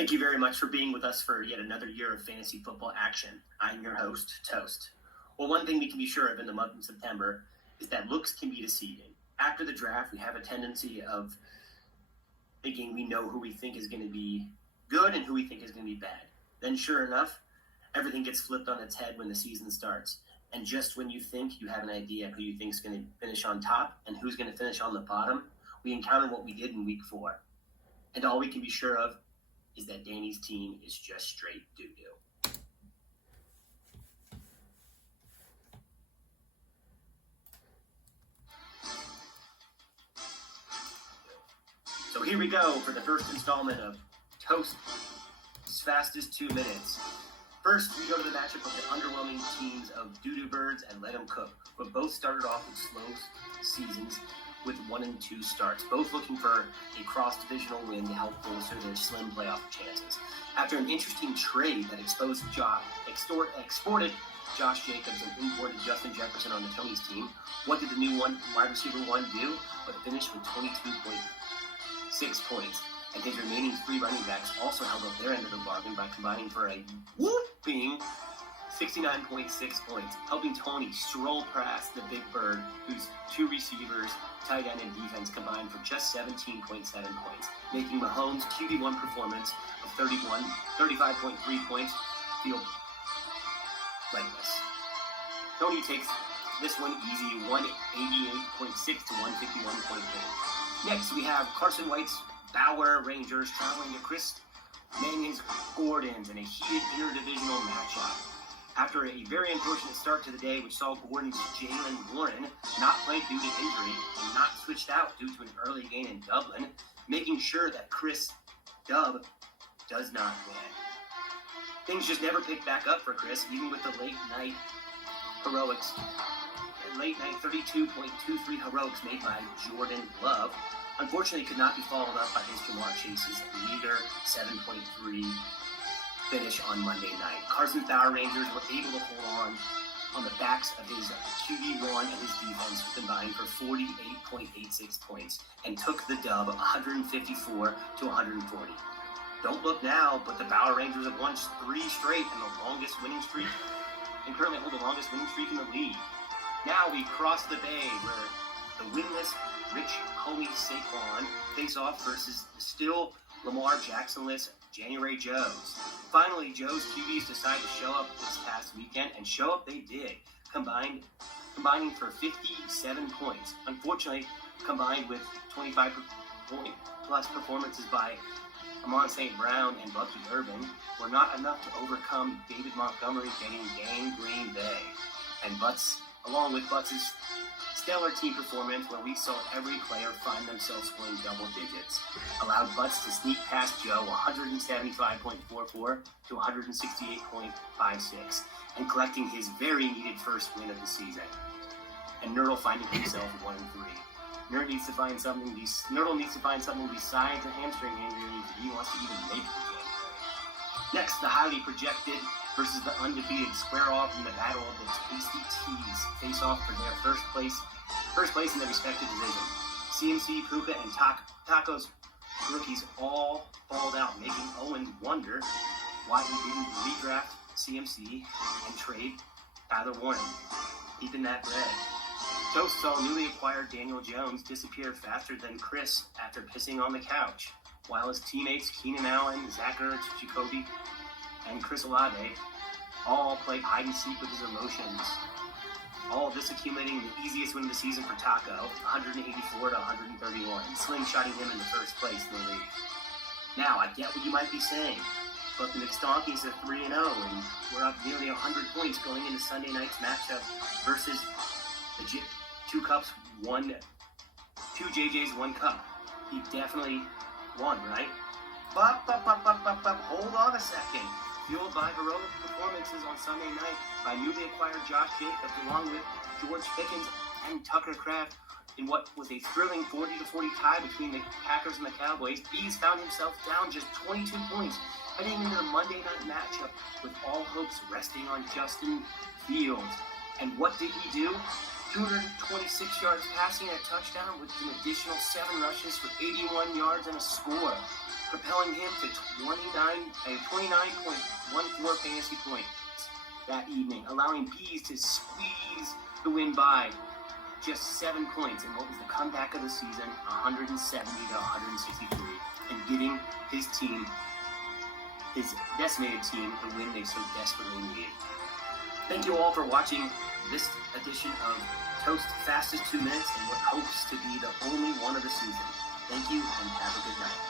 Thank you very much for being with us for yet another year of fantasy football action. I'm your host, Toast. Well, one thing we can be sure of in the month of September is that looks can be deceiving. After the draft, we have a tendency of thinking we know who we think is going to be good and who we think is going to be bad. Then, sure enough, everything gets flipped on its head when the season starts. And just when you think you have an idea who you think is going to finish on top and who's going to finish on the bottom, we encounter what we did in week 4. And all we can be sure of is that Danny's team is just straight doo-doo. So here we go for the first installment of Toast as fast as 2 minutes. First, we go to the matchup of the underwhelming teams of Doo-Doo Birds and Let 'em Cook, who both started off with slow seasons with 1 and 2 starts, both looking for a cross-divisional win to help bolster their slim playoff chances. After an interesting trade that exported Josh Jacobs and imported Justin Jefferson on the Tony's team, what did the new wide receiver 1 do but finish with 22.6 points? And his remaining 3 running backs also held up their end of the bargain by combining for a whooping 69.6 points, helping Tony stroll past the Big Bird, whose 2 receivers, tight end, and defense combined for just 17.7 points, making Mahomes' QB1 performance of 35.3 points feel legless. Tony takes this one easy, 188.6 to 151.8. Next, we have Carson White's Bauer Rangers traveling to Chris Manning's Gordons in a heated interdivisional matchup. After a very unfortunate start to the day, which saw Gordon's Jalen Warren not play due to injury and not switched out due to an early gain in Dublin, making sure that Chris Dub does not win. Things just never picked back up for Chris, even with the late night heroics. Late night 32.23 heroics made by Jordan Love, unfortunately could not be followed up by his Jamar Chase's meager 7.3 finish on Monday night. Carson's Bauer Rangers were able to hold on the backs of his QB1 and his defense, combined for 48.86 points and took the dub 154 to 140. Don't look now, but the Bauer Rangers have won 3 straight and the longest winning streak, and currently hold the longest winning streak in the league. Now we cross the bay where the winless Rich Homie Saquon face off versus the still Lamar Jackson-less January Joes. Finally, Joe's QBs decided to show up this past weekend, and show up they did, combining for 57 points. Unfortunately, combined with 25-point-plus performances by Amon St. Brown and Bucky Urban, were not enough to overcome David Montgomery getting game Green Bay. And along with Butts' stellar team performance, where we saw every player find themselves scoring double digits, allowed Butts to sneak past Joe 175.44 to 168.56, and collecting his very needed first win of the season. And Nerdle finding himself 1-3. Nerdle needs to find something besides a hamstring injury if he wants to even make the game. Next, the highly projected versus the undefeated square off in the battle of the Tasty Tees face off for their first place in their respective division. CMC, Puka, and Taco's rookies all balled out, making Owen wonder why he didn't redraft CMC and trade Tyler Warren, keeping that bread. Toast saw newly acquired Daniel Jones disappear faster than Chris after pissing on the couch, while his teammates Keenan Allen, Zach Ertz, Jacoby, and Chris Olave all played hide-and-seek with his emotions. All of this accumulating the easiest win of the season for Taco, 184 to 131, slingshotting him in the first place in the league. Now, I get what you might be saying, but the McStonkies are 3-0, and we're up nearly 100 points going into Sunday night's matchup versus the 2 JJs, 1 cup. He definitely won, right? But, hold on a second. Fueled by heroic performances on Sunday night by newly acquired Josh Jacobs, along with George Pickens and Tucker Kraft, in what was a thrilling 40-40 tie between the Packers and the Cowboys, Bees found himself down just 22 points, heading into the Monday night matchup with all hopes resting on Justin Fields. And what did he do? 226 yards passing and a touchdown with an additional 7 rushes for 81 yards and a score. propelling him to 29.14 fantasy points that evening, allowing Bees to squeeze the win by just 7 points in what was the comeback of the season, 170 to 163, and giving his team, his decimated team, the win they so desperately needed. Thank you all for watching this edition of Toast Fastest 2 Minutes in what hopes to be the only one of the season. Thank you and have a good night.